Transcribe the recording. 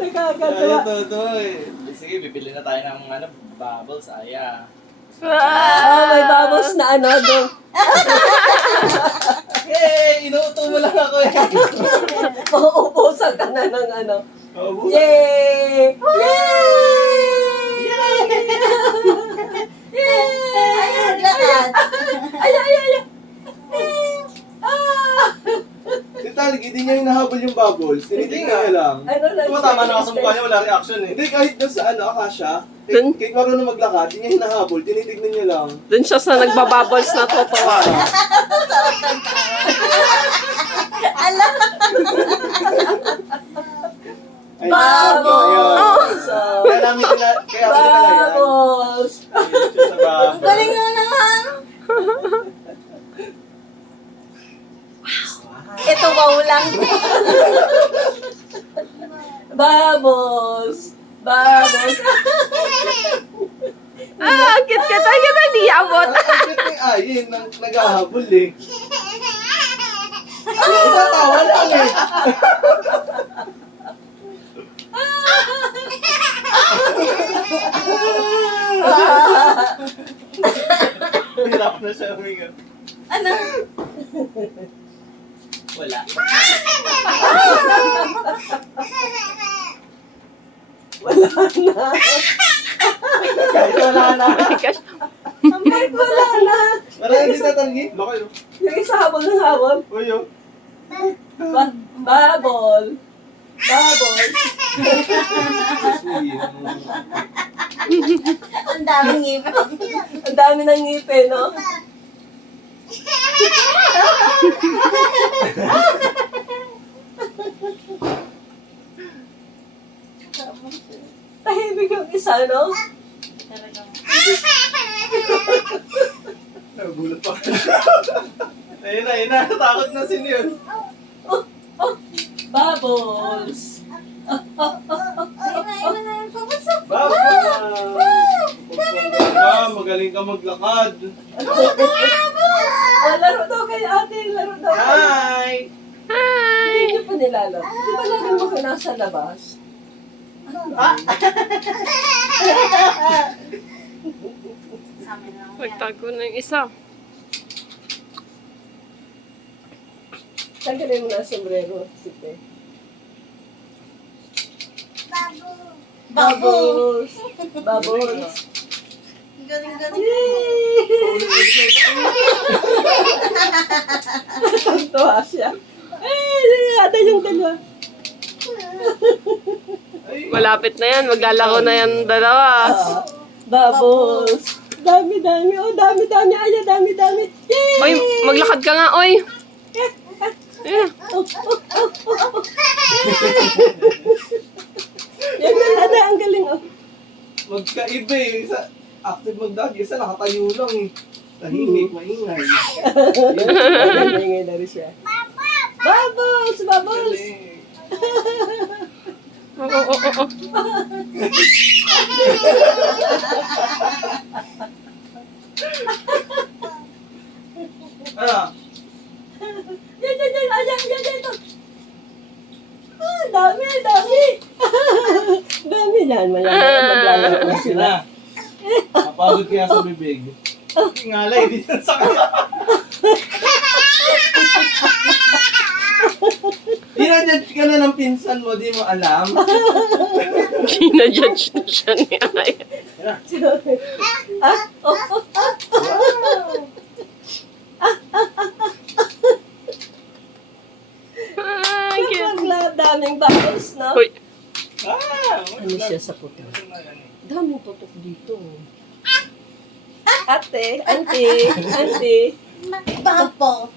Nakakatawa. Sige, bibili na tayo ng bubbles, aya. May bubbles na doon. Hey, inuuto mo lang ako eh. Mauubusan ka na ng Mauubusan. Yay! Yay! Ay! Hindi niya hinahabol yung bubbles. Tinitingnan niya lang. Tama na sa mukha niya, wala reaction eh. Hindi, kahit doon sa akasya, kahit marunong maglakad, hindi niya hinahabol. Tinitignan niya lang. Dun siya sa nagbabubbles na totoo. Bubbles! Kaya namin kaya ako nila yan. Bubbles! Galing mo naman. Ito wow lang. Bubbles! Bubbles! Kit-kit. Ay, kita hindi abot. Bakit may ayin naghahabol eh? Itatawa lang eh. Hirap na siya huminga. Ano? Wala. Kahit wala na. Kahit wala na! Parang hindi tatanggi. Baka yun. Yung isa habol ng habol. Uy, yun. Bubble! Bubbles! Ang daming ngipin. Ang dami ng ngipin, no? Tahimik yung isa, no? Nagulat pa. Ayun na. Takot na sino yun. Bubbles! Magaling ka maglakad. Laro daw kay ate, laro daw kayo. Hi! Hindi niyo pa nilalaro. Di ba lagi mo ka nasa labas? Sa amin lang yan. Magtago na yung isa. Tanggalin mo na ang sombrero, Site. Bubbles! Bubbles! Galing. Tuwa siya. Ada yung dalawa. Malapit na yan. Maglalako na yan dalawa. Bubbles! Dami-dami. Oh, dami-dami. Ay, dami-dami. Yay! Oy, maglakad ka nga, oy. Ayan. Yan na, ada. Ang galing, oh. Magkaiba eh. Isa, active magdagi. Isa nakatayo lang eh. Tahimik, maingay. Ingay na rin siya. Bubbles! Bubbles! Galing. Oo. Ano? Yan. Ayan. Dami. Dami yan. Maglalaro na sila. Sila. Kapagod kaya sa bibig. Ngalay, di sa kanya. Dinajudge ka na ng pinsan mo, di mo alam. Ginajudge na siya ni Aya. Ang daming bubbles, no? Hoy, Ano siya sa puto? Daming tutok dito. Ate, auntie. Bubble.